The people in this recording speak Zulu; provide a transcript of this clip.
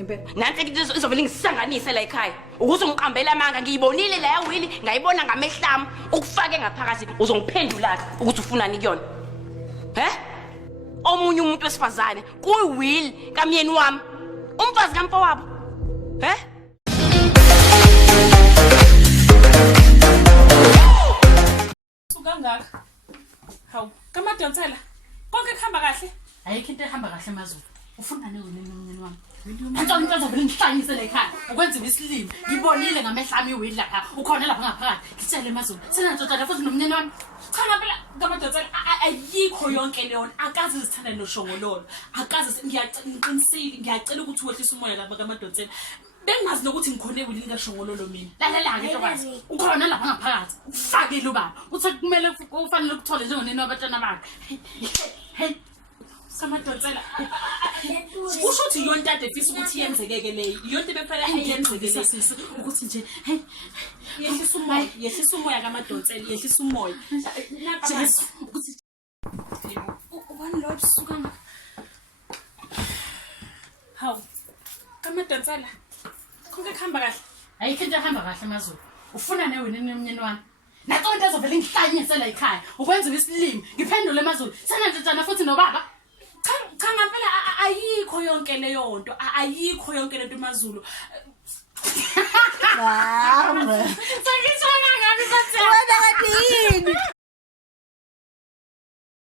Nanti into izovela ngisanganise la ekhaya ukuze ngiqambela amanga ngiyibonile la yawili ngayibona ngamehlami ukufake ngaphakathi uzongiphendula ukuthi ufunani kuyona omunye umuntu wesifazane kuyiwili kamyeni wami umfazi kamfowabo Sukangaka hawu kamadonsela konke kuhamba kahle ayikho into ehamba kahle emazulu ufuna nomnyeni wami Antsho into ezovela ngihlanyise la ekhaya ukwenza isilimo ngibonile ngamehla ami iwili lapha ukhona lapha ngaphakathi ngitshele emazulu senantshotsha futhi nomnyeni wami cha ngempela kamadonsela ayikho yonke leyo akazi izithanda noshongololo akazi ngiyaqinisile ngiyacela ukuthi wehlise umoya lapha kamadonsela bengazi nokuthi ngikhone wili ngashongololo mina lalela ke ntokazi ukhona lapha ngaphakathi ufakile ubaba uthi kumele ufanele ukuthole njengoneni wabatshana bakhe hey kamadonsela usho ukuthi yonke ade efisa ukuthi yenzekeke leyo yonke befanele yenzeke lesisi ukuthi nje hey yehlisa umoya kamadonsela yehlisa umoya Jesu ukuthi ubani lo ebusukanga hawu kamadonsela konke kuhamba kahle ayikho into ehamba kahle emazulu ufuna newena nomnyeni wami nazo into ezovela ngihlanyise la ekhaya ukwenza isilimo ngiphendule emazulu senantshotsha futhi nobaba cha ngempela ayikho yonke leyo nto ayikho yonke lento emazulu Sakishona ngani bathi Wena kanti yini?